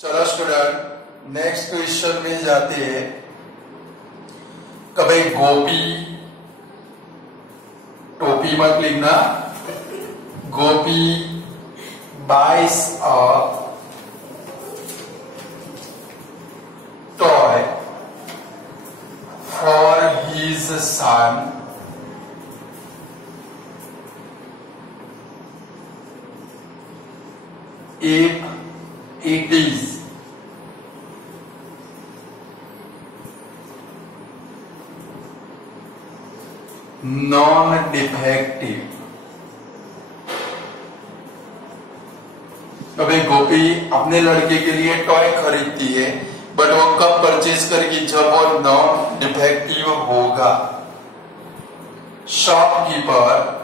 चलो student next question में जाते हैं। कभी गोपी, टोपी मत लिखना, गोपी buys a toy for his son if it is non-defective। कभी गोपी अपने लड़के के लिए टॉय खरीदती है, बट वो कब परचेज करेगी? जब वो नॉन डिफेक्टिव होगा। Shopkeeper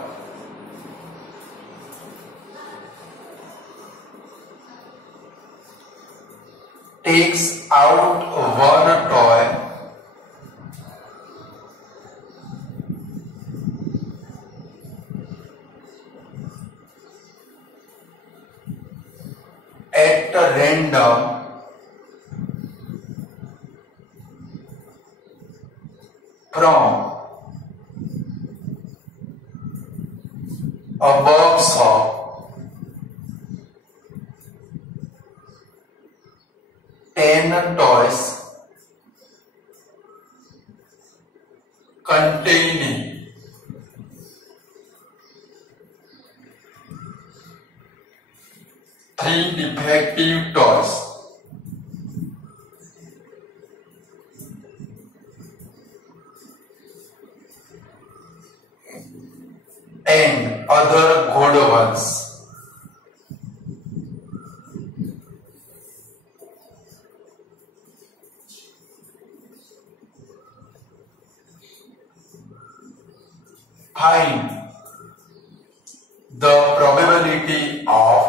takes out one toy at random from a box of 10 toys containing 3 defective toys and other good ones। Find the probability of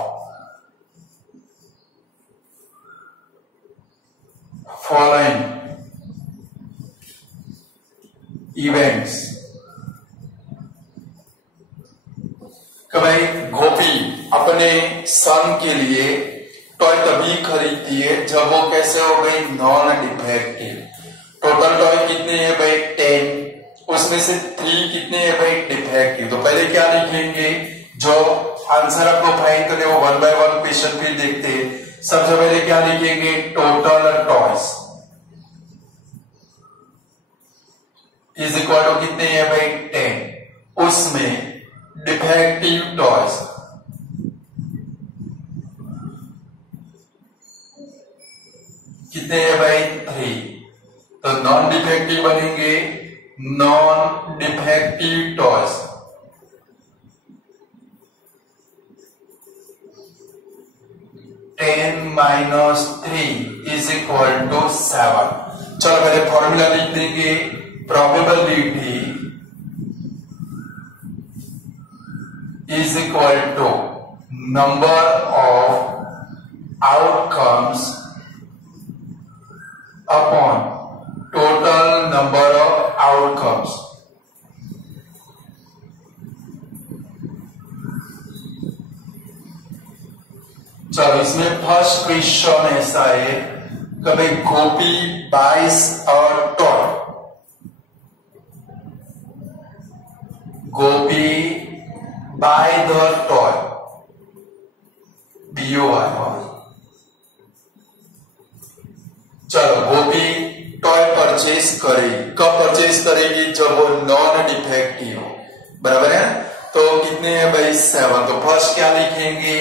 following events। कि भाई गोपी अपने सन के लिए टॉय तभी खरीदती है जब वो कैसे हो गई? Non defective. टोटल टॉय कितने हैं भाई? 10। उसमें से 3 कितने हैं भाई? डिफेक्टिव। तो पहले क्या लिखेंगे? जो आंसर आपको फाइंड करने वो 1 बाय 1 क्वेश्चन फिर देखते हैं। सबसे पहले क्या लिखेंगे? Total toys is equal to कितने हैं भाई? 10। उसमें डिफेक्टिव टॉयज कितने हैं भाई? 3। तो नॉन डिफेक्टिव बनेंगे non defective toys -3 is equal to 7। चलो पहले फॉर्मूला लिख देंगे। Probability is equal to number of outcomes upon total number of outcomes. चलो इसमें फर्स्ट क्वेश्चन ऐसा है कि भाई गोपी बाइस और toy. Gopi by the toy, BOY। चलो गोपी टॉय परचेज करेगी। कब परचेज करेगी? जब वो नॉन डिफेक्टिव हो। बराबर है। तो कितने हैं भाई? 7। तो फर्स्ट क्या लिखेंगे?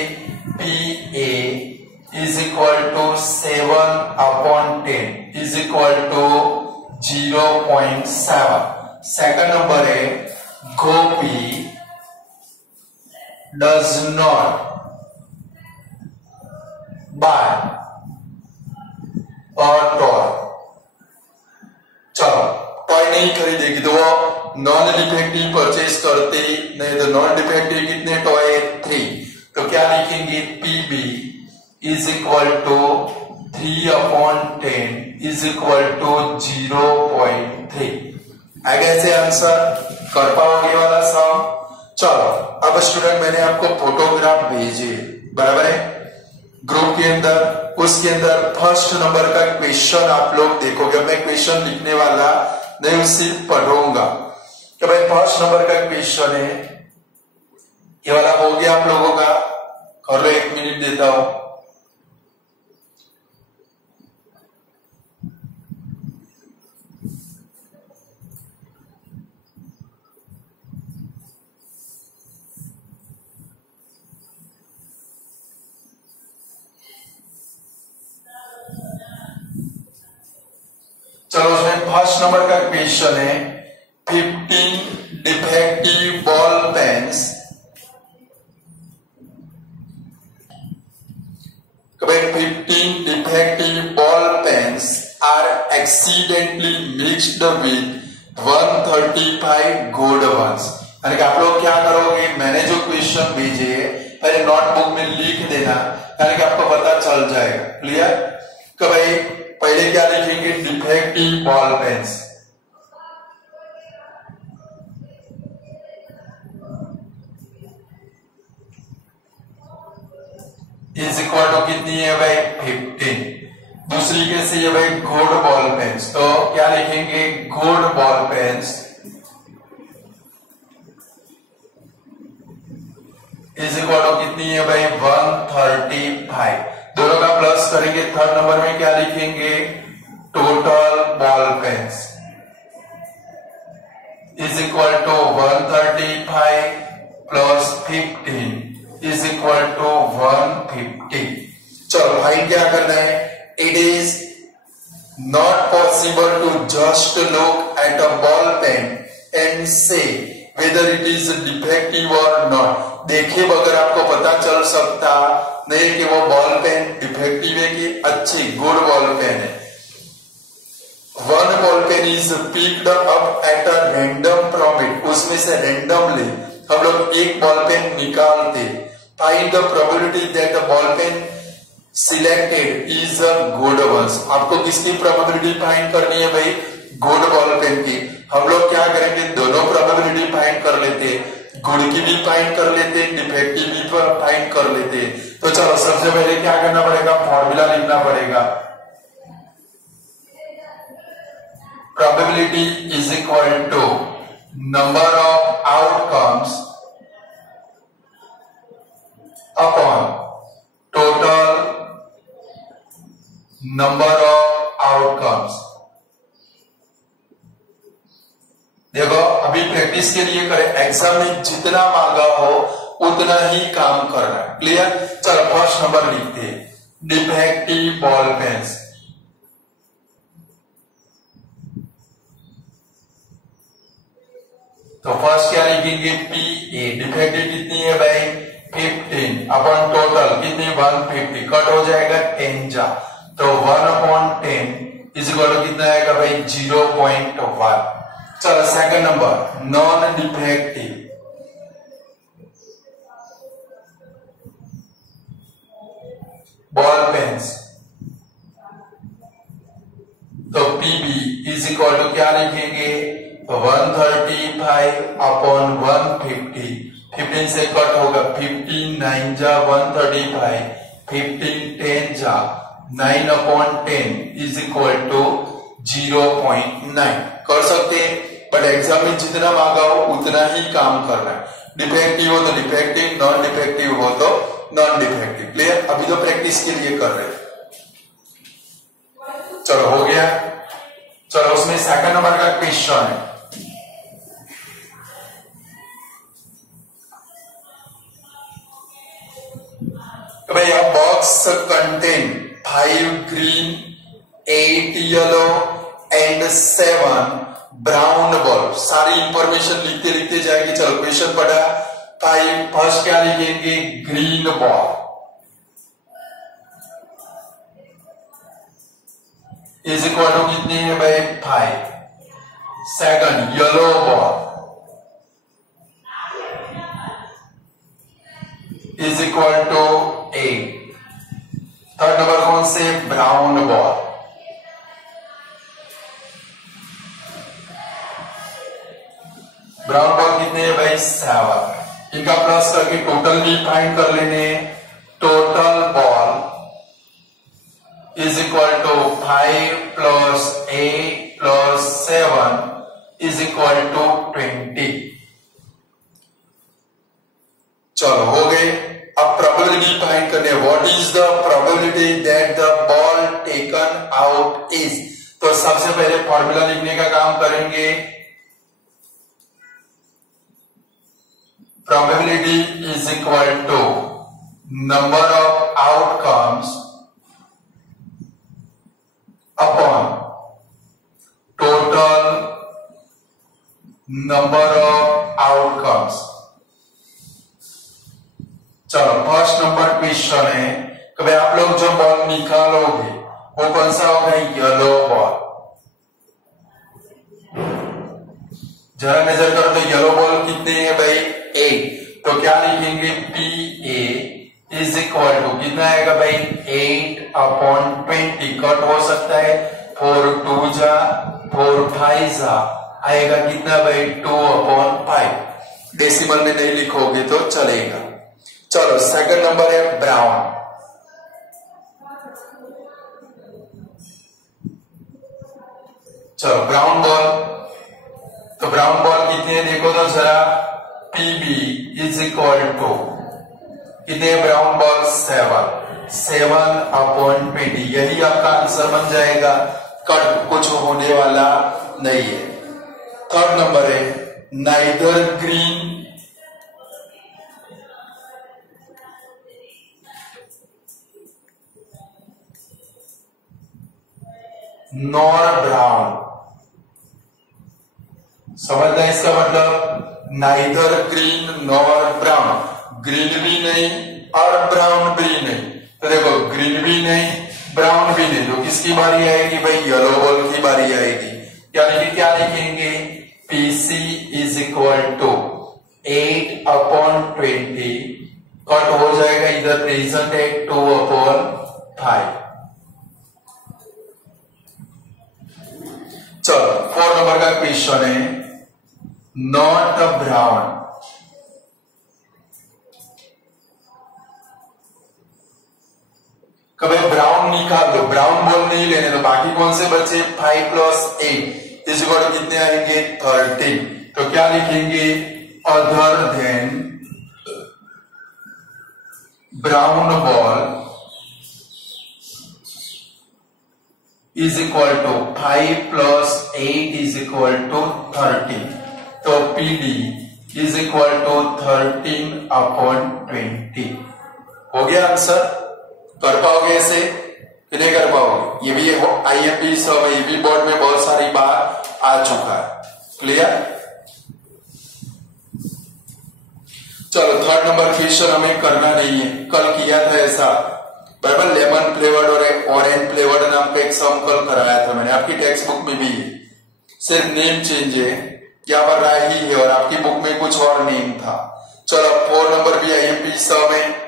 PA is equal to 7/10 is equal to 0.7। Second number है गोपी डज नॉट बाय और टॉय। चलो टॉय नहीं खरीदेगी तो वो नॉन डिफेक्टिव परचेज करते नहीं। तो नॉन डिफेक्टिव कितने टॉय? 3। तो क्या लिखेंगे? PB is equal to 3/10 is equal to 0.3। आगे ऐसे आंसर कर पाओगे वाला सम। चलो अब स्टूडेंट मैंने आपको फोटोग्राफ भेजे, बराबर है। ग्रुप के अंदर, उसके अंदर फर्स्ट नंबर का क्वेश्चन आप लोग देखोगे। मैं क्वेश्चन लिखने वाला नहीं, सिर्फ पढ़ूंगा। तो भाई फर्स्ट नंबर का क्वेश्चन है, ये वाला हो गया आप लोगों का, कर लो, 1 मिनट देता हूं। चलो उसमें फर्स्ट नंबर का क्वेश्चन है 15 defective ball pens. 15 defective ball pens are accidentally mixed with 135 good ones। यानी कि आप लोग क्या करोगे, मैंने जो क्वेश्चन भेजे पहले नोटबुक में लिख देना, यानी कि आपको पता चल जाएगा। क्लियर? तो भाई पहले क्या लिखेंगे, defective ball pens. Is equal to कितनी है भाई, 15। दूसरी कैसे है भाई, गुड बॉल पेन्स। तो क्या लिखेंगे, good ball pens is equal to कितनी है भाई, 135। दोनों का प्लस करेंगे, थर्ड नंबर में क्या लिखेंगे, total ball pens is equal to 135 plus 15 is equal to 150। चलो भाई क्या करना है, it is not possible to just look at a ball pen and say whether it is defective और नॉट। देखिए बगैर आपको पता चल सकता नहीं कि वो बॉल पेन डिफेक्टिव है कि अच्छी गुड बॉल पेन है। One ball pen is picked up at a random from it, उसमें से रैंडमली हम लोग एक बॉल पेन निकालते। Find the probability that the ball pen selected is a good ones. आपको किसकी प्रोबेबिलिटी फाइंड करनी है भाई, गुड बॉल पेन की। हम लोग क्या करेंगे, दोनों प्रोबेबिलिटी फाइंड कर लेते, गुड की भी फाइंड कर लेते, डिफेक्टिव भी फाइंड कर लेते। तो चलो सबसे पहले क्या करना पड़ेगा, फॉर्मूला लिखना पड़ेगा। Probability is equal to number of outcomes upon total number of outcomes. देखो अभी प्रैक्टिस के लिए करें, एग्जाम में जितना मांगा हो उतना ही काम करना है। क्लियर? चलो फर्स्ट नंबर लिखते हैं, डिफेक्टिव बॉल पेन्स। तो फर्स्ट क्या लिखेंगे, पी ए। डिफेक्टिव कितनी है भाई, 15 अपॉन टोटल कितनी, 150। कट हो जाएगा 10 जा, तो 1 अपॉन 10 इज इक्वल टू कितना आएगा भाई, 0.1। चलो second number, non defective ball pens. तो पीबी इज इक्वल टू क्या लिखेंगे, 135 अपॉन 150। 15 से कट होगा, 15 9 जा 135, 15 10 जा 9 अपॉन 10 इज इक्वल टू 0.9। कर सकते हैं, बट एग्जाम में जितना मांगा हो उतना ही काम करना है। डिफेक्टिव हो तो डिफेक्टिव, नॉन डिफेक्टिव हो तो नॉन डिफेक्टिव। क्लियर? अभी तो प्रैक्टिस के लिए कर रहे हैं। चलो हो गया। चलो उसमें सेकंड नंबर का क्वेश्चन है, भाई a box contain 5 green, 8 yellow and 7 brown ball। सारी इंफॉर्मेशन लिखते लिखते जाएगी। चलो क्वेश्चन पढ़ा, 5 फर्स्ट क्या लिखेंगे, green ball is equal to कितनी है भाई, 5। Second yellow ball is equal to 8। Third number कौन से, ब्राउन बॉल। ब्राउन बॉल कितने है भाई, 7। इनका प्लस करके टोटल भी फाइंड कर लेने। Total ball is equal to 5 plus 8 plus 7 is equal to 20। चलो हो गए। अब प्रोबेबिलिटी फाइंड करने, what is the probability that the ball taken out is. तो सबसे पहले फॉर्मूला लिखने का काम करेंगे। Probability is equal to number of outcomes upon total number of outcomes. चलो फर्स्ट नंबर क्वेश्चन है कि भाई आप लोग जो बॉल निकालोगे वो कौन सा होगा, येलो बॉल। जरा नजर करो तो येलो बॉल कितने हैं भाई, 8। तो क्या लिखेंगे, P A is equal to कितना आएगा भाई, 8/20। कट हो सकता है, 4 2 जा 4 5 जा आएगा कितना भाई, 2/5। डेसिमल में नहीं लिखोगे तो चलेगा। चलो सेकंड नंबर है ब्राउन। चलो ब्राउन बॉल, तो ब्राउन बॉल कितने देखो तो जरा, पीबी इज इक्वल टू कितने ब्राउन बॉल, 7/20। यही आपका आंसर बन जाएगा, कट कुछ होने वाला नहीं है। थर्ड नंबर है नाइदर ग्रीन नॉर ब्राउन। समझना इसका मतलब, neither green nor brown, green भी नहीं और ब्राउन भी नहीं। तो देखो ग्रीन भी नहीं ब्राउन भी नहीं, तो किसकी बारी आएगी भाई, येलो बॉल की बारी आएगी। यानी कि क्या लिखेंगे, P C is equal to 8/20, cut हो जाएगा, इधर प्रेजेंट है 2/5। चलो 4 नंबर का क्वेश्चन है नॉट ब्राउन। कभी ब्राउन निकाल दो, ब्राउन बॉल नहीं लेने दो, बाकी कौन से बचे, 5 + 8 इज इक्वल टू कितने आएंगे, 13। तो क्या लिखेंगे, other than brown ball is equal to 5 + 8 is equal to 13। तो पीडी इज इक्वल टू 13/20। हो गया आंसर। कर पाओगे ऐसे कि नहीं कर पाओगे, ये भी आईएमपी सब ईबी बोर्ड में बहुत सारी बार आ चुका है। क्लियर। चलो थर्ड नंबर क्वेश्चन हमें करना नहीं है, कल किया था ऐसा, बराबर। लेमन फ्लेवर्ड और ऑरेंज फ्लेवर्ड नाम का एक सम कल कराया था मैंने, आपकी टेक्स्ट बुक में भी है, सिर्फ नेम चेंज है, यहाँ पर राही है और आपकी बुक में कुछ और नेम था। चलो 4 नंबर भी आईएमपी सम है।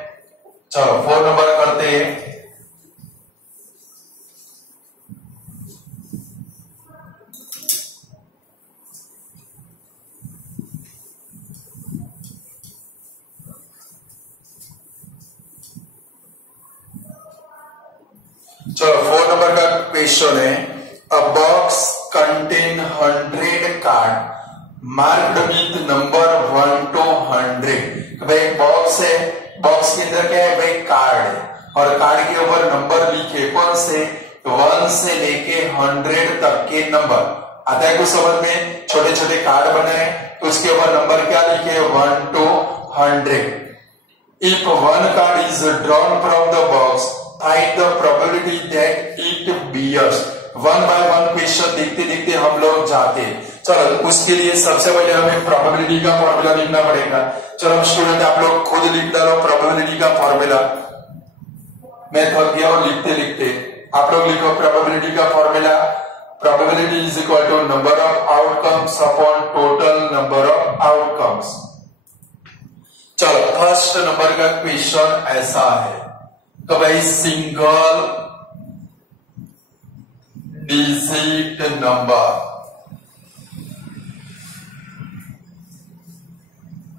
चलो 4 नंबर करते हैं। चलो 4 नंबर का क्वेश्चन है, अ box contain 100 card marked with number 1 to 100। भाई बॉक्स है, बॉक्स के अंदर क्या है भाई, कार्ड है, और कार्ड के ऊपर नंबर लिखे, कौन से, 1 से लेके 100 तक के नंबर। आता है कुछ समझ में, छोटे छोटे कार्ड बनाए तो उसके ऊपर नंबर क्या लिखे, 1 to 100। If 1 card is drawn from the box find the probability that it bears. 1 by 1 question देखते देखते हम लोग जाते हैं। चलो उसके लिए सबसे पहले हमें प्रोबेबिलिटी का फॉर्मूला लिखना पड़ेगा। चलो स्टूडेंट आप लोग खुद लिख डालो प्रोबेबिलिटी का फॉर्मूला। मैं थक गया और लिखते लिखते, आप लोग लिखो प्रोबेबिलिटी का formula. Probability is equal to number of outcomes upon total number of outcomes. चलो फर्स्ट नंबर का क्वेश्चन ऐसा है तो भाई सिंगल डिजिट नंबर।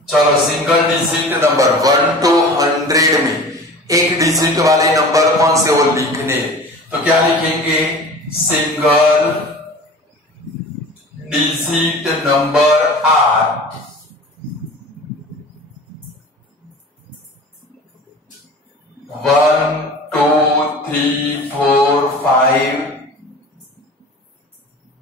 चलो सिंगल डिजिट नंबर 1 to 100 में एक डिजिट वाले नंबर कौन से वो लिखने। तो क्या लिखेंगे, सिंगल डिजिट नंबर आर 1 2 3 4 5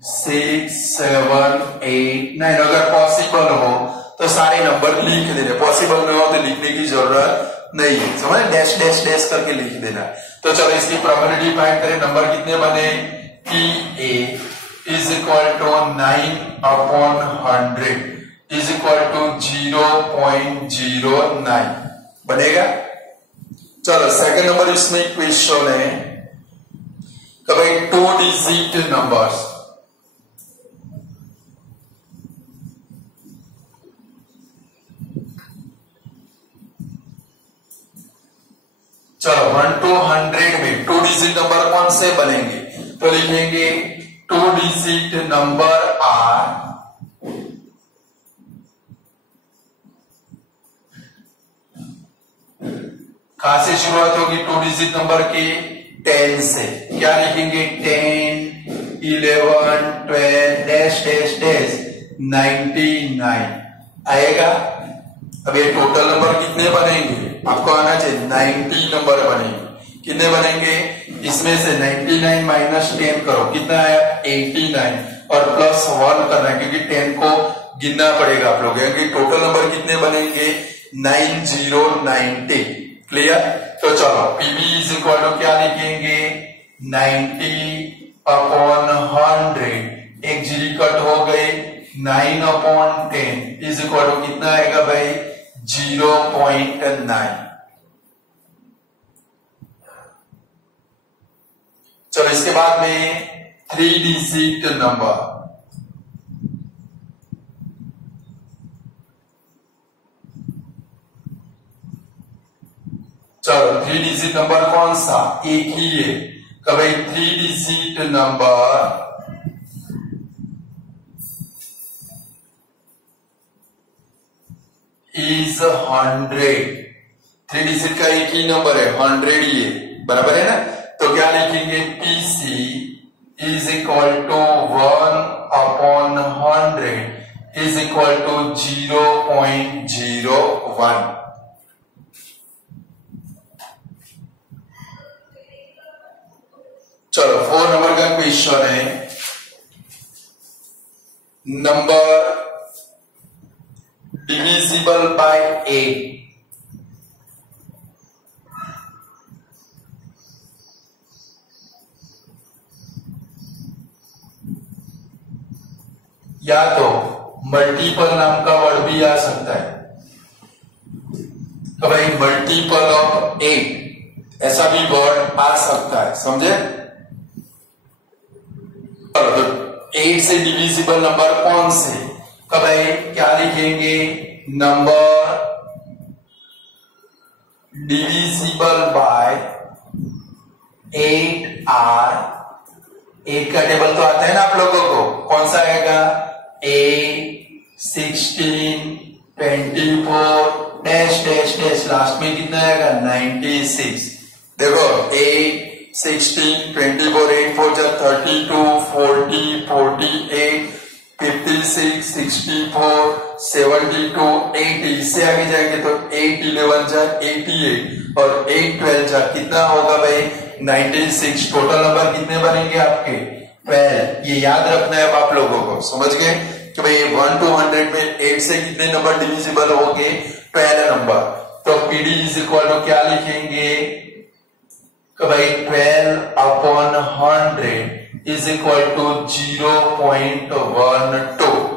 6 7 8 9। अगर पॉसिबल हो तो सारे नंबर लिख देने, पॉसिबल नहीं हो तो लिखने की जरूरत नहीं है, समझ, डैश डैश डैश करके लिख देना। तो चलो इसकी प्रोबेबिलिटी फाइंड करें। नंबर कितने बने, कि A is equal to 9/100 is equal to 0.09 बनेगा। चलो सेकंड नंबर इसमें क्वेश्चन है कि भाई 2 डिजिट नंबर्स, चलो 1 to 100 में 2 डिजिट नंबर कौन से बनेंगे, तो लिखेंगे 2 डिजिट नंबर आर कहां से शुरुआत होगी, 2 डिजिट नंबर की 10 से। क्या लिखेंगे, 10 11 12 डैश डैश डैश 99 आएगा। अब ये टोटल नंबर कितने बनेंगे, आपको आना चाहिए 90 नंबर बनेंगे। कितने बनेंगे, इसमें से 99 माइनस 10 करो, कितना आया 89 और प्लस 1 करना है क्योंकि 10 को गिनना पड़ेगा आप लोग, क्योंकि टोटल नंबर कितने बनेंगे 9090। क्लियर। तो चलो पीवी इज इक्वल टू क्या लिखेंगे, 90/100 एक जीरो कट हो गए, 9/10 इज इक्वल टू कितना आएगा भाई 0.9। चलो इसके बाद में 3 डिजिट नंबर, चलो 3 डिजिट नंबर कौन सा, एक ही है, कभी 3 डिजिट नंबर इज 100। 3 डिजिट का एक ही नंबर है 100 ही है, बराबर है ना। तो क्या लिखेंगे, P C is equal to 1/100 is equal to 0.01। चलो 4 नंबर का क्वेश्चन है, नंबर डिविजिबल बाय 8। या तो मल्टीपल नाम का वर्ड भी आ सकता है, तो भाई मल्टीपल ऑफ 8 ऐसा भी वर्ड आ सकता है, समझे। तो 8 से डिविजिबल नंबर कौन से, तो भाई क्या लिखेंगे, नंबर डिविजिबल बाय 8 आर। 8 का टेबल तो आता है ना आप लोगों को, कौन सा आएगा 8 16 24 डैश डैश डैश, लास्ट में कितना आएगा 96। देखो 8 16 24 8 4 जा 32 40 48 56 64 72 80, इससे आगे जाएंगे तो 8 11 जा 88 और 8 12 जा कितना होगा भाई 96। टोटल नंबर कितने बनेंगे आपके 12। ये याद रखना है आप लोगों को, समझ गए कि भाई 1 to 100 में 8 से कितने नंबर डिविजिबल होंगे 12 नंबर। तो पीडी इज इक्वल टू क्या लिखेंगे कि भाई 12/100 इज इक्वल टू 0.12।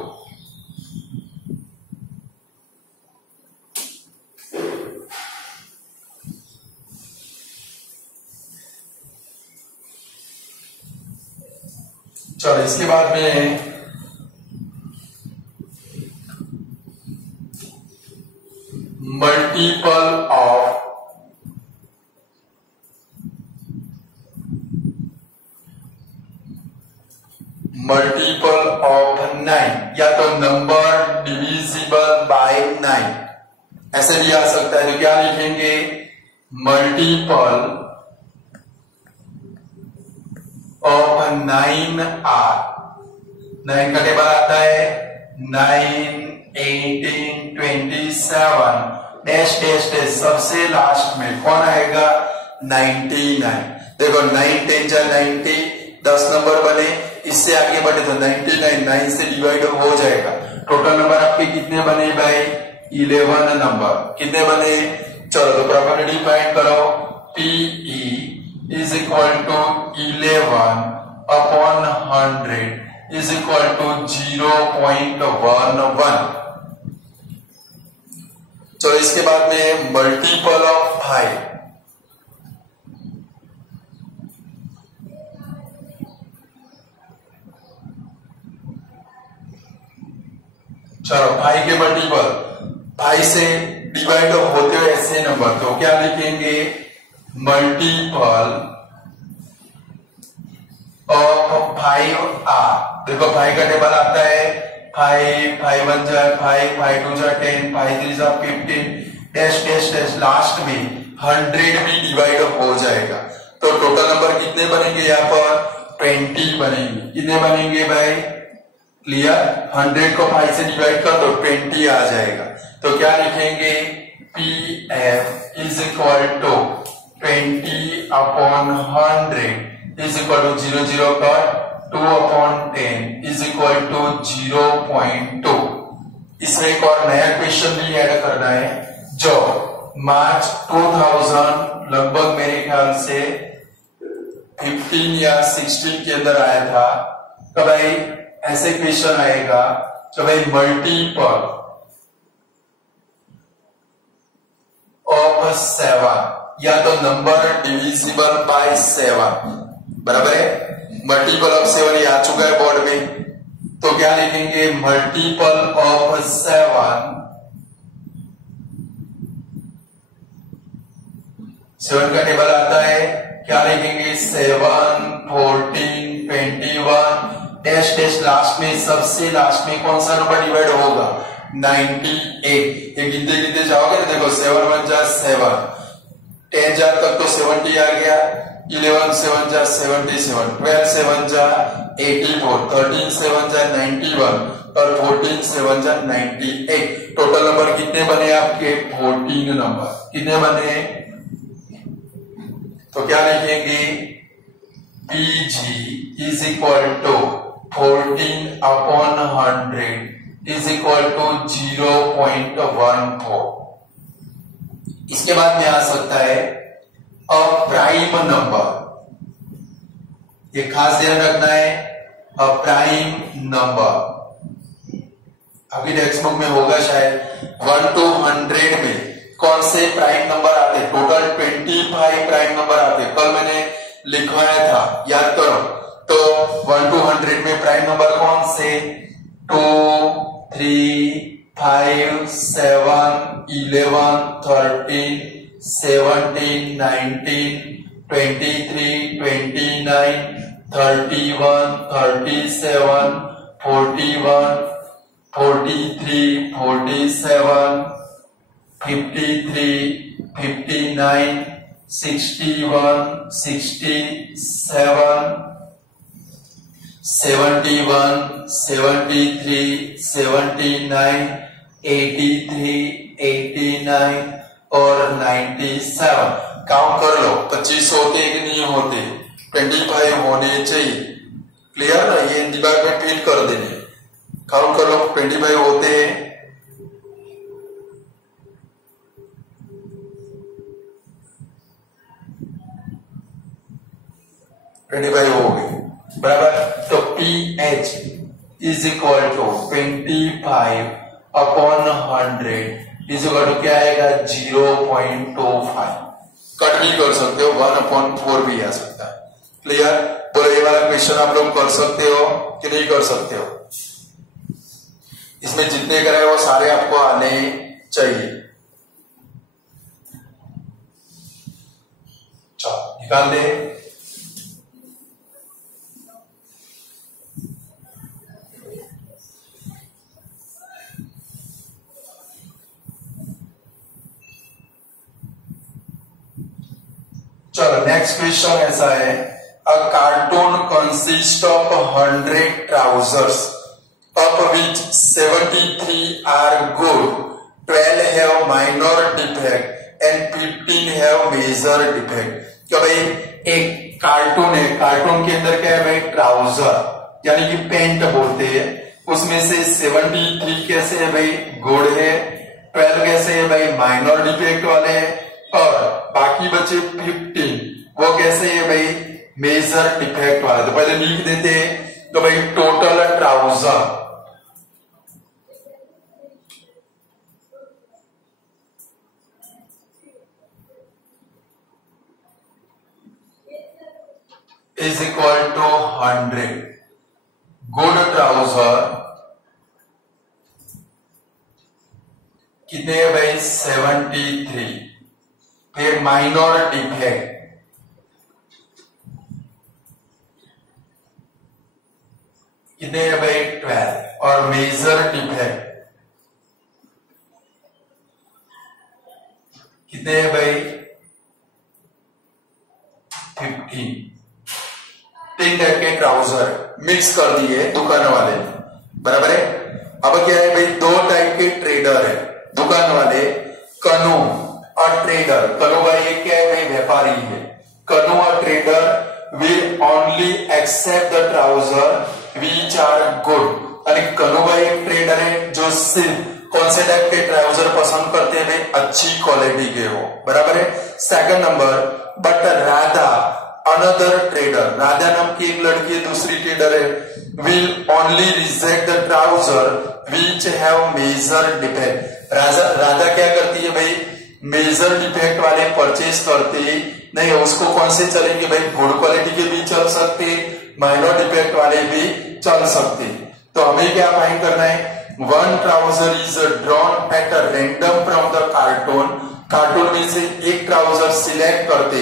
चलो इसके बाद में मल्टीपल ऑफ मल्टीपल ऑफ 9, या तो नंबर डिविजिबल बाय 9 ऐसे भी आ सकता है। तो क्या लिखेंगे, मल्टीपल ऑफ 9r। 9 का टेबल आता है 9, 18, 27 डैश डैश डैश, सबसे लास्ट में कौन आएगा 99। देखो 9 10 जा 90, 10 नंबर बने, इससे आगे बढ़े तो 99 9 से डिवाइड हो जाएगा। टोटल नंबर आपके कितने बने भाई 11 नंबर। कितने बने, चलो तो प्रोबेबिलिटी फाइंड करो। PE is equal to 11 upon 100 is equal to 0.11। चलो इसके बाद में मल्टीपल ऑफ 5। चलो 5 के मल्टीपल 5 से डिवाइड होते हुए ऐसे नंबर, तो क्या लिखेंगे मल्टीपल ऑफ 5r। देखो 5 का टेबल आता है 5, 5 1 जा 5, 5 2 जा 10, 5 3 जा 15 डैश डैश डैश, लास्ट में 100 भी डिवाइड हो जाएगा। तो टोटल नंबर कितने बनेंगे यहाँ पर 20 बनेंगे। कितने बनेंगे भाई, क्लियर। 100 को 5 से डिवाइड कर दो 20 आ जाएगा। तो क्या लिखेंगे PF is equal to 20 upon 100 is equal to 0 0 कर 2 अपॉन 10 इज इक्वल टू 0.2। इसमें एक और नया क्वेश्चन भी ऐड करना है जो मार्च 2000 लगभग मेरे ख्याल से 15 या 16 के अंदर आया था। तो भाई ऐसे क्वेश्चन आएगा तो भाई मल्टीपल ऑफ 7 या तो नंबर डिविजिबल बाय 7, बराबर है। मल्टीपल ऑफ 7 ये आ चुका है बोर्ड में, तो क्या लिखेंगे मल्टीपल ऑफ 7। 7 का टेबल आता है, क्या लिखेंगे 7, 14, 21 डैश डैश, लास्ट में सबसे लास्ट में कौन सा नंबर डिवाइड होगा 98। ये गिनते गिनते जाओगे ना, देखो 7 1 जा 7, 10 जा तक तो 70 आ गया, 11 7 जा 77, 12 7 जा 84, 13 7 जा 91 और 14 7 जा 98। टोटल नंबर कितने बने आपके 14 नंबर। कितने बने, तो क्या लिखेंगे PG is equal to 14 upon 100 is equal to 0.14। इसके बाद में आ सकता है अ प्राइम नंबर। ये खास ध्यान रखना है, अ प्राइम नंबर अभी टेक्स्ट बुक में होगा शायद 1 to 100 में कौन से प्राइम नंबर आते, टोटल 25 प्राइम नंबर आते। कल मैंने लिखवाया था, याद करो। तो 1 to 100 में प्राइम नंबर कौन से 2 3 5 7 11 13 17 19 23 29 31 37 41 43 47 53 59 61 67 71 73 79 83 89 और 97। काउंट कर लो, 25 होते कि नहीं होते, 25 होने चाहिए। क्लियर ना, ये दिमाग में फील कर देने। काउंट कर लो, 25 होते हैं। हो गए, बराबर। तो PH is equal to 25 upon 100 is equal to क्या आएगा 0.25। कट भी कर सकते हो, 1/4 भी आ सकता है। क्लियर, बोलो ये वाला क्वेश्चन आप लोग कर सकते हो कि नहीं कर सकते हो। इसमें जितने कराए वो सारे आपको आने चाहिए। चलो निकाल दे। चलो नेक्स्ट क्वेश्चन ऐसा है, अ cartoon consist of 100 trousers, of which 73 are good, 12 have minor defect and 15 have major defect। तो भाई एक कार्टून है, कार्टून के अंदर क्या है भाई, ट्राउजर यानी कि पैंट बोलते हैं, उसमें से 73 कैसे है भाई, गुड है, 12 कैसे है भाई, माइनर डिफेक्ट वाले हैं, और बाकी बचे 15 वो कैसे है भाई, मेजर डिफेक्ट वाले। तो पहले लिख देते हैं, तो भाई total trouser is equal to 100, good trouser कितने है भाई, 73, फिर माइनर डिफेक्ट कितने है भाई, 12, और मेजर डिफेक्ट कितने है भाई, 15। 3 टाइप के ट्राउजर मिक्स कर दिए दुकान वाले, बराबर है। अब क्या है भाई, 2 टाइप के ट्रेडर है, दुकान वाले कनु और ट्रेडर। कनु भाई ये क्या है भाई, व्यापारी है। कनु और trader will only accept the trouser which are good. और कनु भाई एक ट्रेडर है जो सिर्फ कौन से टाइप के ट्राउजर पसंद करते हैं भाई, अच्छी क्वालिटी के हो, बराबर है। Second number, but Radha another trader, Radha नाम की एक लड़की है, दूसरी ट्रेडर है, will only reject the trouser which have major defect. Radha क्या करती है भाई, मेजर डिफेक्ट वाले परचेज करती नहीं, उसको कौन से चलेंगे भाई, गुड क्वालिटी के भी चल सकते, माइनर डिफेक्ट वाले भी चल सकते। तो हमें क्या फाइंड करना है, one trouser is drawn at random from the cartoon, cartoon में से एक ट्राउजर सिलेक्ट करते,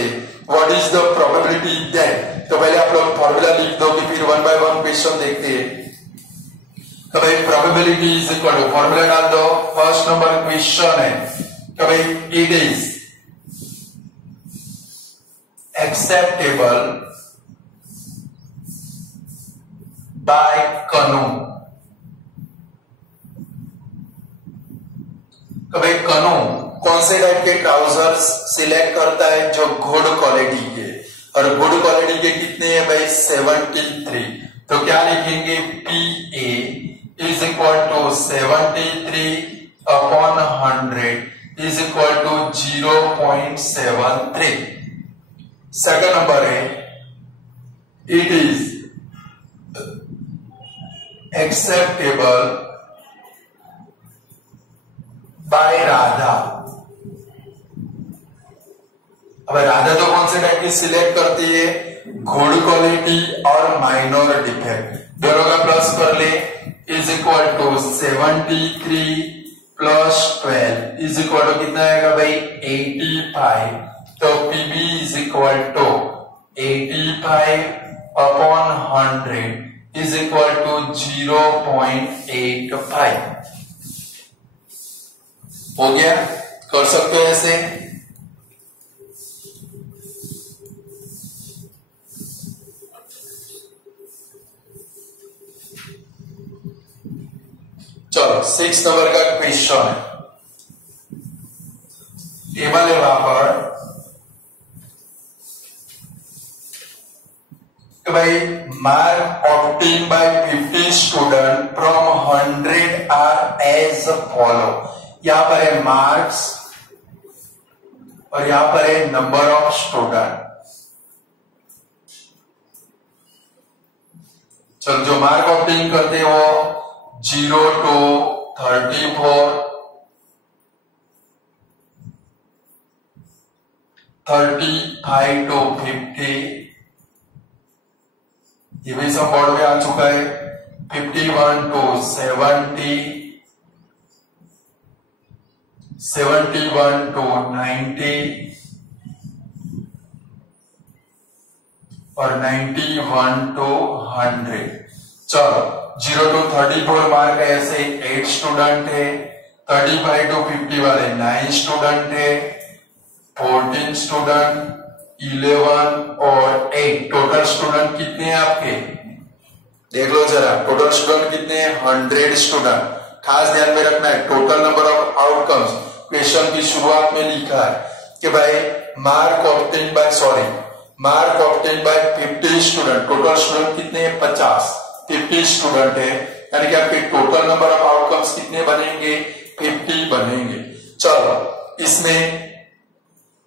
what is the probability that. तो पहले आप लोग फॉर्मूला लिख दो, फिर 1 by 1 क्वेश्चन देखते हैं। तो भाई probability is equal to, formula डाल दो, फर्स्ट नंबर क्वेश्चन है, तो भाई इट इज एक्सेप्टेबल बाय कनु। तो भाई कनु कौन से टाइप के ट्राउजर्स सिलेक्ट करता है, जो गुड क्वालिटी के, और गुड क्वालिटी के कितने हैं भाई, 73। तो क्या लिखेंगे, PA is equal to 73 upon 100 is equal to 0.73। Second number है, it is acceptable by Radha. अब राधा तो कौन से टाइप की सिलेक्ट करती है, गुड क्वालिटी और माइनर डिफेक्ट, दोनों का प्लस कर ले, is equal to 73 plus 12 is equal to कितना आएगा भाई, 85। तो PB is equal to 85 upon 100 is equal to 0.85। हो गया, कर सकते हो ऐसे। चलो 6 नंबर का क्वेश्चन है, टेबल है वहां पर, तो भाई mark obtain by 50 student from 100 are as follow. यहां पर है मार्क्स और यहां पर है नंबर ऑफ स्टूडेंट। चलो जो मार्क ऑब्टेन करते हैं वो 0 to 34, 35 to 50, ये भी सब बोर्ड में आ चुका है, 51 to 70, 71 to 90 और 91 to 100। चलो 0 to 34 मार्क है, ऐसे 8 स्टूडेंट है, 35 to 50 वाले 9 स्टूडेंट है, 14 स्टूडेंट, 11 और 8, टोटल स्टूडेंट कितने हैं आपके, देख लो जरा, टोटल स्टूडेंट कितने हैं, 100 स्टूडेंट। खास ध्यान में रखना है, total number of outcomes question की शुरुआत में लिखा है कि भाई mark obtain by 50 student, total student कितने हैं, 50 स्टूडेंट है, यानी कि आपके टोटल नंबर ऑफ आउटकम्स कितने बनेंगे, 50 बनेंगे। चलो इसमें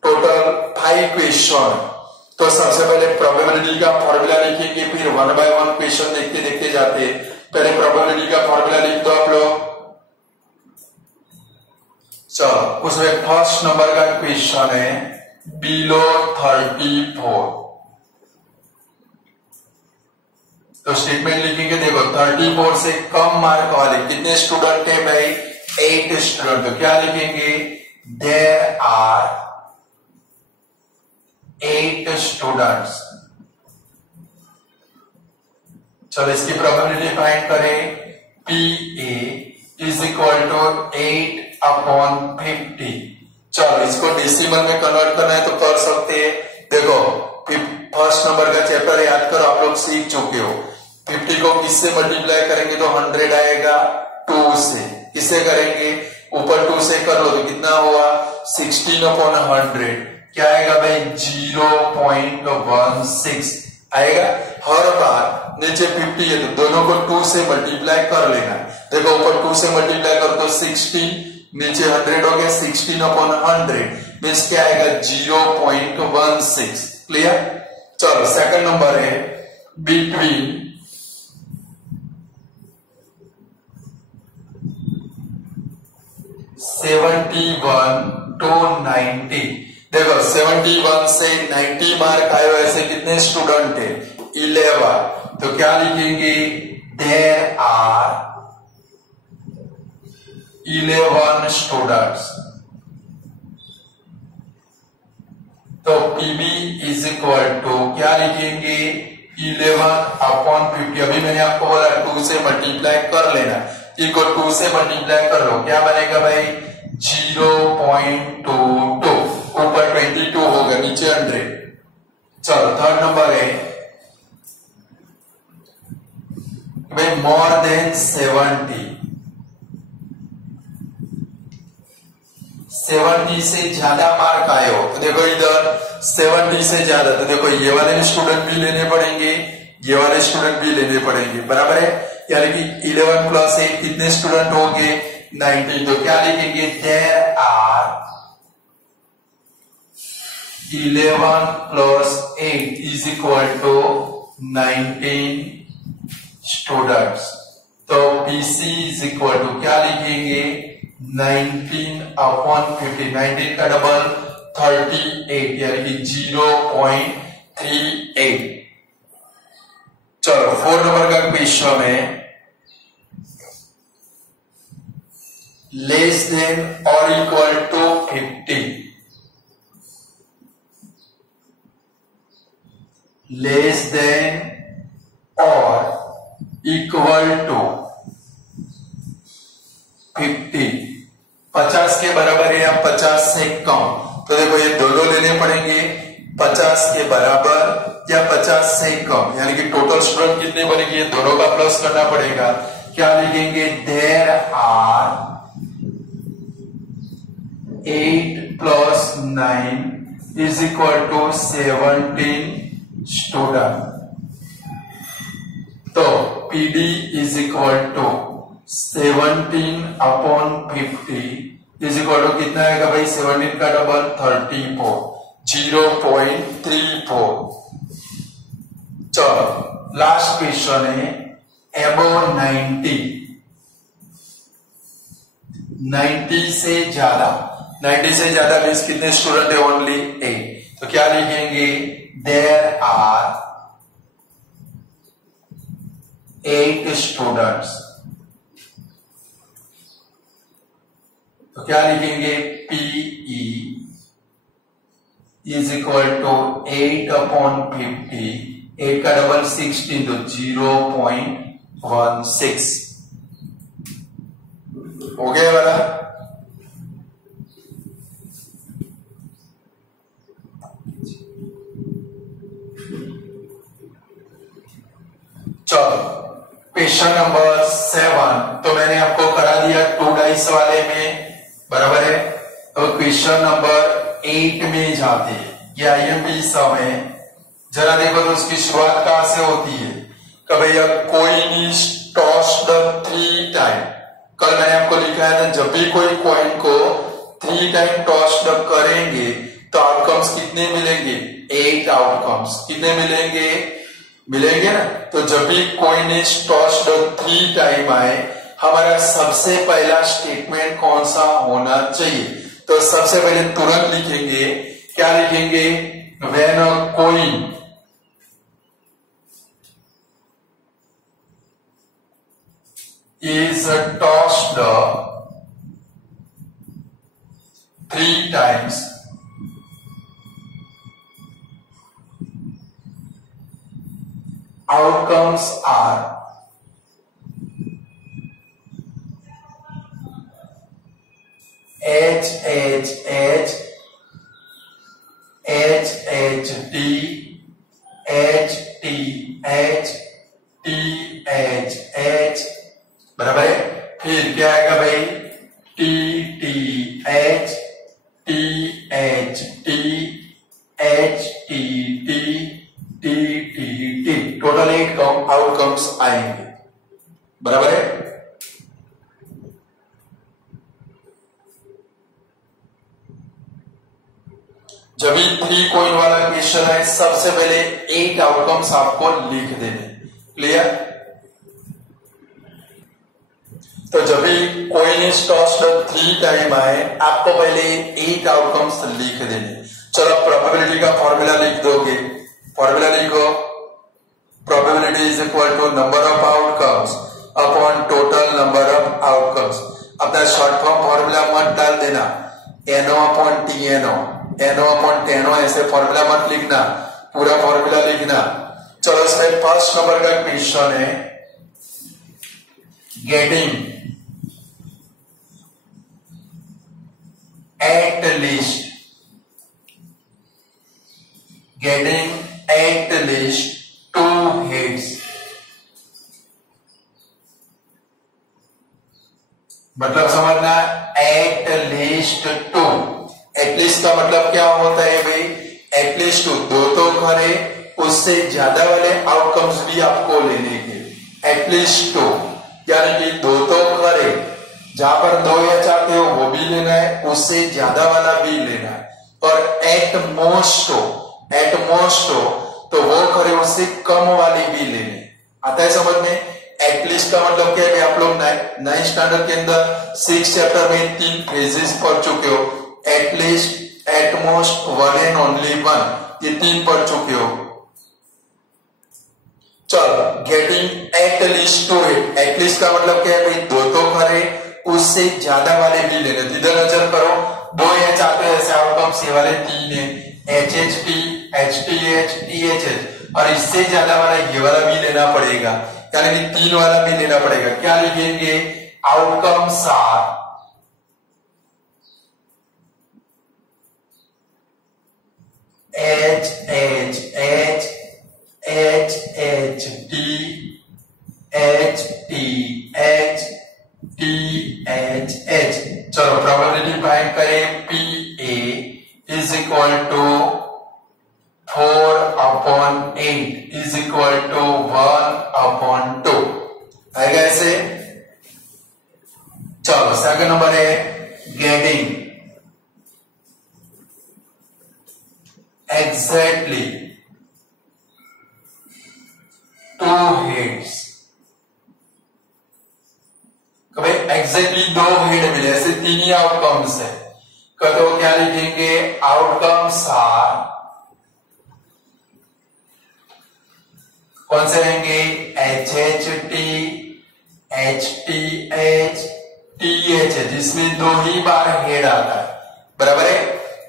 टोटल 5 क्वेश्चन, तो सबसे पहले प्रोबेबिलिटी का फॉर्मूला लिखेंगे, फिर 1 बाय 1 क्वेश्चन देखते देखते जाते। पहले प्रोबेबिलिटी का फॉर्मूला लिख दो आप लोग। चलो उसमें फर्स्ट नंबर का क्वेश्चन है बिलो 34, तो स्टेटमेंट लिखेंगे, देखो 34 से कम मार्क वाले कितने स्टूडेंट है भाई, 8 स्टूडेंट। तो क्या लिखेंगे, देयर आर 8 स्टूडेंट्स। चलो इसकी प्रोबेबिलिटी फाइंड करें, PA इज इक्वल टू 8/50। चलो इसको डेसिमल में कन्वर्ट करना है तो कर सकते हैं। देखो फर्स्ट नंबर का चैप्टर याद करो, आप लोग सीख चुके हो। 50 को किससे मल्टीप्लाई करेंगे तो 100 आएगा, 2 से। किससे करेंगे, ऊपर 2 से कर लो तो कितना हुआ, 16/100। क्या आएगा भाई, 0.16 आएगा। हर बार नीचे 50 है तो दोनों को 2 से मल्टीप्लाई कर लेना। देखो ऊपर 2 से मल्टीप्लाई कर तो 16, नीचे 100 हो गया, 16/100 मीन्स क्या आएगा, 0.16। क्लियर। चलो सेकंड नंबर है बिटवीन 71 to 90। देखो 71 से 90 मार्क आए ऐसे कितने स्टूडेंट है, 11। तो क्या लिखेंगे, देयर आर 11 स्टूडेंट्स। तो PB इज इक्वल टू क्या लिखेंगे, 11/50। अभी मैंने आपको बोला 2 से मल्टीप्लाई कर लेना, को 2 से मल्टीप्लाई कर लो, क्या बनेगा भाई, 0.22। ऊपर 22 होगा, नीचे 100। चलो थर्ड नंबर है भाई मोर देन 70 से ज्यादा मार्क आए हो। तो देखो इधर 70 से ज्यादा, तो देखो ये वाले स्टूडेंट भी लेने पड़ेंगे, ये वाले स्टूडेंट भी लेने पड़ेंगे, बराबर है। यानी कि 11 + 8 कितने स्टूडेंट होंगे, 19। तो क्या लिखेंगे, there are 11 + 8 is equal to 19 students. तो PC इज इक्वल टू क्या लिखेंगे, 19/50। 19 का डबल 38, यानी कि 0.38। चलो 4 नंबर का क्वेश्चन है लेस देन और इक्वल टू 50। लेस देन और इक्वल टू 50, 50 के बराबर है या 50 से कम। तो देखो ये दोनों लेने पड़ेंगे, 50 के बराबर या 50 से कम, यानी कि टोटल स्टूडेंट कितने बनेंगे, दोनों का प्लस करना पड़ेगा। क्या लिखेंगे, there are 8 + 9 is equal to 17 student. तो PD is equal to 17/50 is equal to कितना आएगा भाई, 17 का डबल 34, 0.34। चलो लास्ट क्वेश्चन है अबव 90 से ज्यादा। 90 से ज्यादा मीन्स कितने स्टूडेंट है, ओनली 8। तो क्या लिखेंगे, देयर आर 8 स्टूडेंट्स। तो क्या लिखेंगे, PE इज इक्वल टू 8/50, 8 का डबल 16, तो 0.16 हो गया वाला। क्वेश्चन नंबर 7 तो मैंने आपको करा दिया 2 डाइस वाले में, बराबर है। तो क्वेश्चन नंबर 8 में जाते हैं, ये आईएमपी सम है। जरा देखो तो उसकी शुरुआत कहां से होती है कि भैया कॉइन इज टॉस्ड 3 टाइम। कल मैंने आपको लिखा है ना, जब भी कोई कॉइन को 3 टाइम टॉस्ड करेंगे तो आउटकम्स कितने मिलेंगे, 8 आउटकम्स। कितने मिलेंगे ना। तो जब भी कॉइन इज टॉस्ड 3 टाइम आए, हमारा सबसे पहला स्टेटमेंट कौन सा होना चाहिए। तो सबसे पहले तुरंत लिखेंगे, क्या लिखेंगे, when a coin is tossed 3 times, outcomes are H H H H H T H T H T H H, बराबर है। फिर क्या आएगा भाई, T T H T H T H T T T T T, total 8 outcomes आएंगे, बराबर है। जब भी 3 कॉइन वाला क्वेश्चन है, सबसे पहले 8 आउटकम्स आपको लिख देने, क्लियर। तो जब भी कॉइन इज टॉस्ड 3 टाइम आए, आपको पहले 8 आउटकम्स लिख देने। चलो प्रोबेबिलिटी का फॉर्मूला लिख दोगे, फॉर्मूला लिखो, probability is equal to number of outcomes upon total number of outcomes. अपना शॉर्ट फॉर्म फॉर्मूला मत डाल देना, N O upon T N O, N O upon T N O, ऐसे फॉर्मूला मत लिखना, पूरा फॉर्मूला लिखना। चलो इसमें फर्स्ट नंबर का क्वेश्चन है, गेटिंग at least 2 heads, मतलब समझना, at least 2। एटलीस्ट का मतलब क्या होता है भाई, एटलीस्ट 2, 2 तो खरे, उससे ज्यादा वाले आउटकम्स भी आपको लेने के। एटलीस्ट 2 यानी कि 2 तो खरे, जहां पर 2 या चाहते हो वो भी लेना है, उससे ज्यादा वाला भी लेना है। और एट मोस्ट हो तो वो खरे, उससे कम वाली भी लेने। आता है समझ में। एटलीस्ट का मतलब क्या है, आप लोग 9th स्टैंडर्ड के अंदर 6 चैप्टर में 3 फेजेस पढ़ चुके हो। At least, eight most, one and only one, ये 3 पढ़ चुके हो। चलो, getting at least 2 head, at least का मतलब क्या है भाई, 2 तो खरे, उससे ज्यादा वाले भी लेने। इधर नजर करो, 2 या चाहते हैं ऐसे आउटकम्स, ये वाले 3 है, H H T H T H T H H, और इससे ज्यादा वाला ये वाला भी लेना पड़ेगा, यानी कि 3 वाला भी लेना पड़ेगा। क्या लिखेंगे, outcomes are H H H H H T H T H T H H. चलो प्रोबेबिलिटी फाइंड करें, P A is equal to 4/8 is equal to 1/2 आएगा ऐसे। चलो सेकंड नंबर है, गेटिंग एग्जैक्टली 2 हेड्स। भाई एग्जैक्टली 2 हेड मिले, ऐसे 3 ही outcomes है, तो क्या लिखेंगे, आउटकम्स आर, कौन से रहेंगे, H H T H T H T H H, जिसमें 2 ही बार हेड आता है, बराबर है।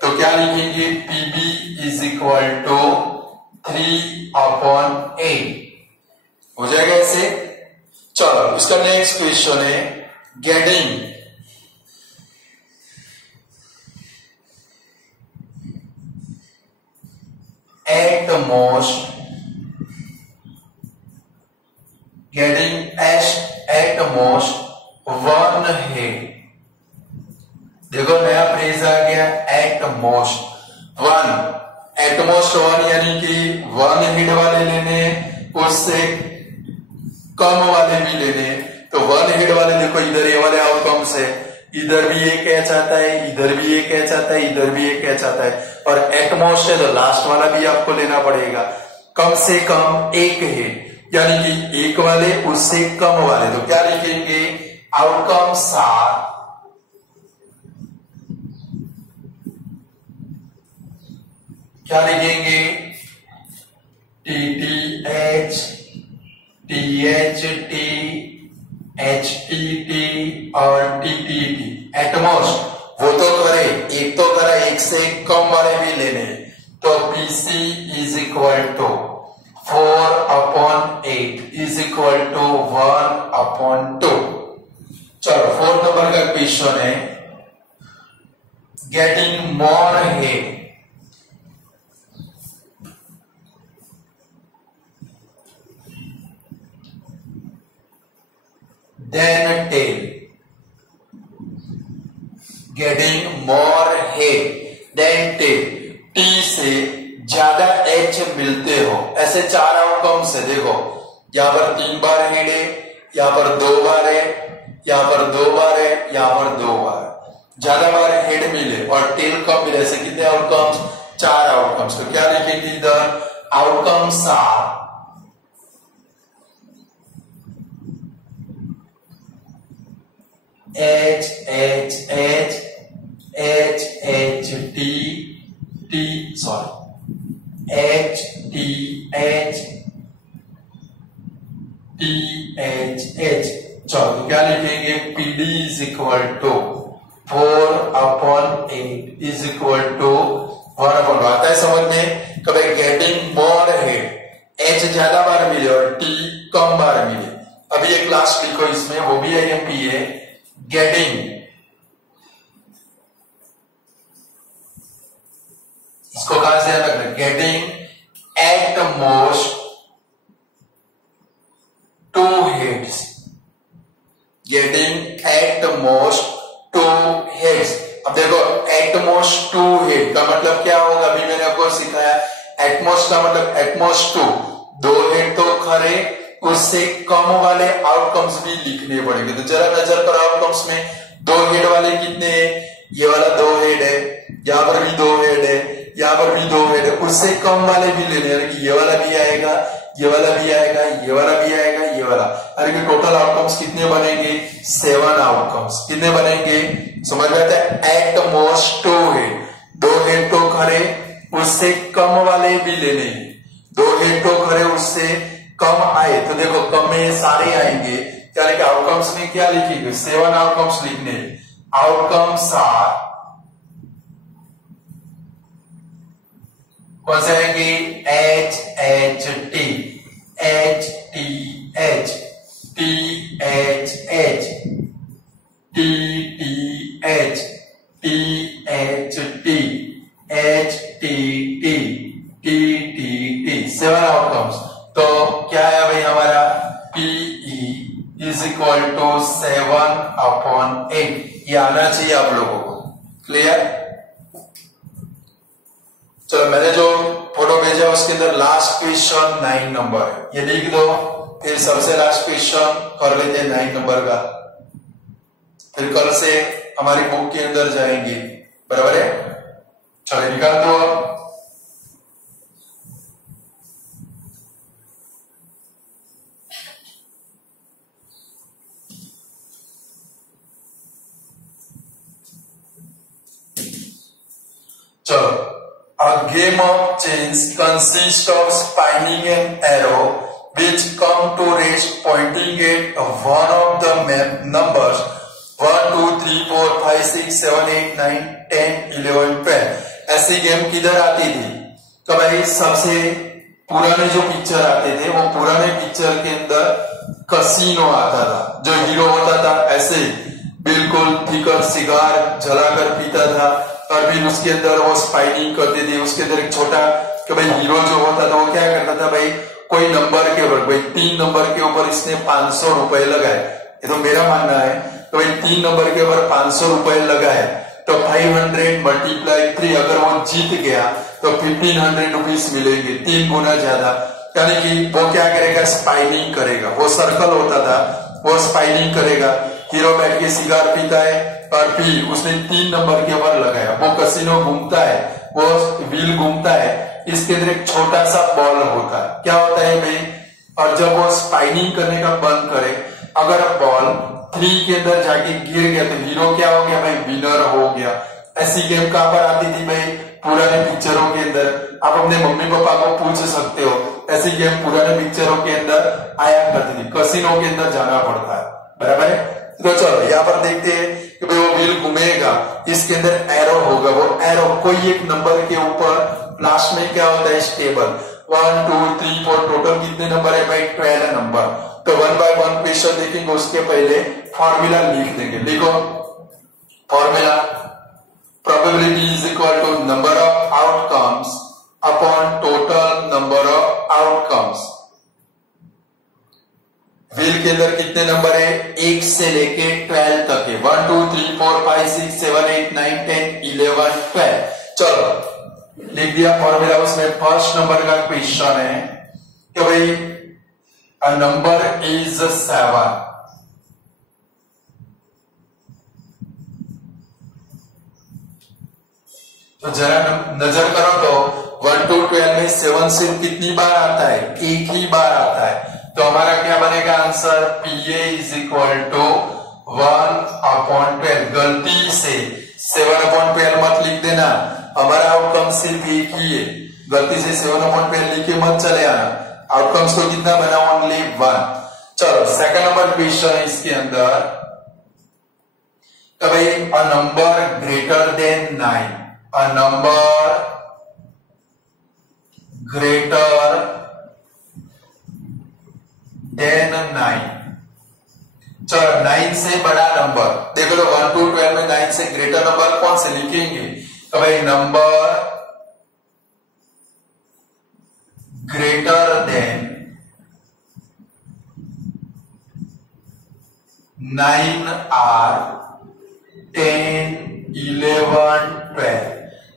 तो क्या लिखेंगे, पीबी इज इक्वल टू 3/8 हो जाएगा ऐसे। चलो इसका नेक्स्ट क्वेश्चन है, getting at most, getting as at most one head. देखो नया फ्रेज आ गया, at most one, at most one यानी कि वन हेड वाले लेने, उससे कम वाले भी लेने। तो वन हेड वाले देखो इधर ये वाले आउटकम्स है, इधर भी एक कैच आता है, इधर भी एक कैच आता है, इधर भी एक कैच आता है, और एटमोस्ट है तो लास्ट वाला भी आपको लेना पड़ेगा। कम से कम एक हेड यानी कि एक वाले उससे कम वाले, तो क्या लिखेंगे, आउटकम्स आर क्या लिखेंगे, TTH, THT, HTT और TTT। एटमोस्ट वो तो करे, एक तो करा, एक से कम वाले भी लेने, तो PC is equal to 4/8 is equal to 1/2। चलो 4 नंबर का क्वेश्चन है, getting more head than tail, getting more head than tail, T से ज्यादा H मिलते हो, ऐसे 4 आउटकम्स है। देखो यहां पर 3 बार हेड है, यहां पर 2 बार है, यहां पर 2 बार है, यहां पर 2 बार, ज्यादा बार हेड मिले और टेल कम मिले, ऐसे कितने आउटकम्स, 4 आउटकम्स। तो क्या लिखेंगे इधर, outcomes are H H H H H T T sorry H T H T H H। चलो क्या लिखेंगे, PD is equal to 4/8 is equal to 1/2। आता है समझ में, कभी गेटिंग मोर हेड, H ज्यादा बार मिले और T कम बार मिले। अभी एक लास्ट लिखो इसमें, वो भी IMP है, गेटिंग, इसको कहां से ध्यान रखना, getting at most 2 heads, getting at most 2 heads. अब देखो एट मोस्ट 2 हेड का मतलब क्या होगा, अभी मैंने आपको सिखाया, एटमोस्ट का मतलब एटमोस्ट 2 हेड तो खरे, उससे कम वाले आउटकम्स भी लिखने पड़ेंगे। तो जरा नजर पर आउटकम्स में 2 हेड वाले कितने हैं, ये वाला 2 हेड है, यहां पर भी 2 हेड है, यहां पर भी 2 हेड है, उससे कम वाले भी लेने, यानी कि ये वाला भी आएगा, ये वाला भी आएगा, ये वाला भी आएगा, ये वाला, यानी कि टोटल आउटकम्स कितने बनेंगे, 7 आउटकम्स। कितने बनेंगे, समझ में आता है, एट मोस्ट 2 हेड, 2 हेड तो खरे, उससे कम वाले भी लेने, 2 हेड तो खरे, उससे कम आए, तो देखो कम में सारे आएंगे, यानी कि आउटकम्स में क्या लिखेंगे, 7 आउटकम्स लिखने, आउटकम्स आर कौन से आएंगे, H H T H T H T H H T T H T H T H T T T T T 7 outcomes. तो क्या है भाई हमारा, PE इज इक्वल टू 7/8, ये आना चाहिए आप लोगों को, क्लियर। चलो मैंने जो फोटो भेजा उसके अंदर लास्ट क्वेश्चन 9 नंबर है, ये लिख दो, फिर सबसे लास्ट क्वेश्चन कर लेते हैं 9 नंबर का, फिर कल से हमारी बुक के अंदर जाएंगे, बराबर है। चलो निकाल दो। चलो, a game of chance consists of spinning an arrow which come to rest pointing at one of the numbers 1 2 3 4 5 6 7 8 9 10 11 12। ऐसी गेम किधर आती थी, तो भाई सबसे पुराने जो पिक्चर आते थे, वो पुराने पिक्चर के अंदर कसिनो आता था, जो हीरो होता था ऐसे बिल्कुल पीकर सिगार जलाकर पीता था, और फिर उसके अंदर वो स्पाइनिंग करते थे। उसके अंदर एक छोटा कि भाई हीरो जो होता था वो क्या करता था, भाई कोई नंबर के ऊपर, भाई 3 नंबर के ऊपर इसने 500 रुपए लगाए, ये तो मेरा मानना है। तो भाई 3 नंबर के ऊपर 500 रुपए लगा है, तो 500 मल्टीप्लाई 3, अगर वो जीत गया तो 1500 रुपीज मिलेंगे, 3 गुना ज्यादा। यानी कि वो क्या करेगा, स्पाइनिंग करेगा। वो सर्कल होता था, वो स्पाइनिंग करेगा। हीरो बैठ के सिगार पीता है और पी उसने 3 नंबर के ऊपर लगाया, वो कसिनो घूमता है, वो व्हील घूमता है, इसके अंदर एक छोटा सा बॉल होता है। क्या होता है भाई, और जब वो स्पाइनिंग करने का बंद करे, अगर बॉल 3 के अंदर जाके गिर गया तो हीरो क्या हो गया भाई, विनर हो गया। ऐसी गेम कहां पर आती थी भाई, पुराने पिक्चरों के अंदर। आप अपने मम्मी पापा को पूछ सकते हो, ऐसी गेम पुराने पिक्चरों के अंदर आया करती थी, कसिनो के अंदर जाना पड़ता है, बराबर है। तो चलो यहाँ पर देखते हैं कि भाई वो व्हील घूमेगा, इसके अंदर एरो होगा, वो एरो कोई एक नंबर के ऊपर लास्ट में क्या होता है, स्टेबल। 1 2 3 4 टोटल कितने नंबर है भाई, 12 नंबर। तो 1 बाय 1 क्वेश्चन देखेंगे, उसके पहले फॉर्मूला लिख देंगे। लिखो formula, probability is equal to number of outcomes upon total number of outcomes। Wheel के अंदर कितने नंबर है, 1 से लेके 12 तक है। 1 2 3 4 5 6 7 8 9 10 11 12। चलो लिख दिया फॉर्मूला। उसमें फर्स्ट नंबर का क्वेश्चन है कि भाई a number is 7। तो जरा नजर करो तो 1 to 12 में 7 सिर्फ कितनी बार आता है, एक ही बार आता है। तो हमारा क्या बनेगा answer, PA is equal to 1/12। गलती से 7/12 मत लिख देना, हमारा आउटकम सिर्फ एक ही है। गलती से 7/12 लिख के मत चले आना, आउटकम्स तो कितना बना, ओनली 1। चलो सेकंड नंबर क्वेश्चन है इसके अंदर, तो भाई a number greater than 9, a number greater than 9। चलो 9 से बड़ा नंबर देखो, तो 1 to 12 में 9 से ग्रेटर नंबर कौन से लिखेंगे, तो भाई नंबर ग्रेटर देन 9 आर 10 11 12।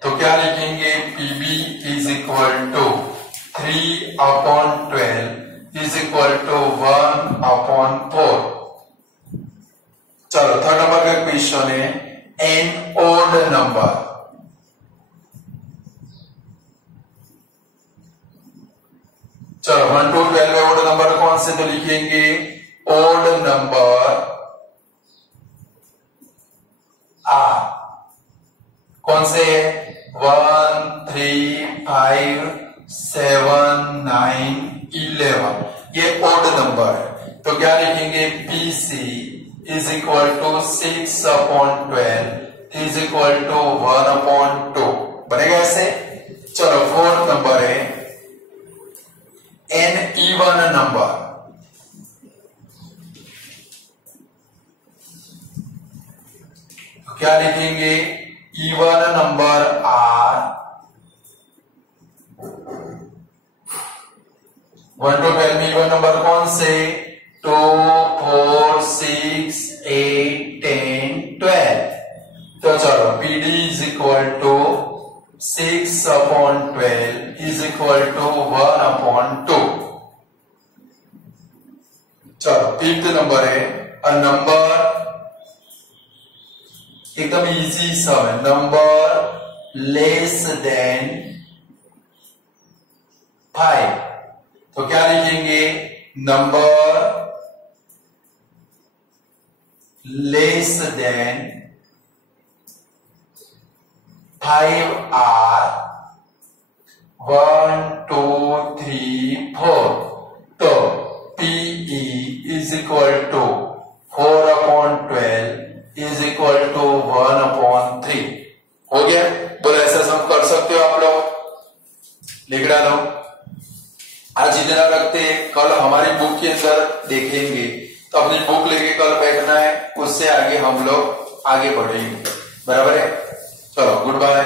तो क्या लिखेंगे, PB is equal to 3/12 is equal to 1/4। चलो थर्ड नंबर का क्वेश्चन है, एन ओड नंबर। चलो 1 to 12 में ओड नंबर कौन से, तो लिखेंगे ओड नंबर आ कौन से, 1 3 5 7 9 11, ये ओड नंबर है। तो क्या लिखेंगे, PC is equal to 6/12 is equal to 1/2। बनेगा ऐसे। चलो फोर्थ नंबर है एन इवन नंबर। तो क्या लिखेंगे, इवन नंबर आर 1 to 12 में इवन नंबर कौन से, 2 4 6 8 10 12। तो चलो PD is equal to 6/12 is equal to 1/2। चलो फिफ्थ नंबर है अ नंबर, एकदम इजी सब है, नंबर लेस देन 5। तो क्या लिखेंगे, नंबर लेस देन 5 आर 1 2 3 4। तो PE is equal to 4/12 is equal to 1/3। हो गया, बोलो ऐसा सम कर सकते हो आप लोग, लिख डालो। आज इतना रखते हैं, कल हमारी बुक के अंदर देखेंगे, तो अपनी बुक लेके कल बैठना है, उससे आगे हम लोग आगे बढ़ेंगे, बराबर है। चलो गुड बाय।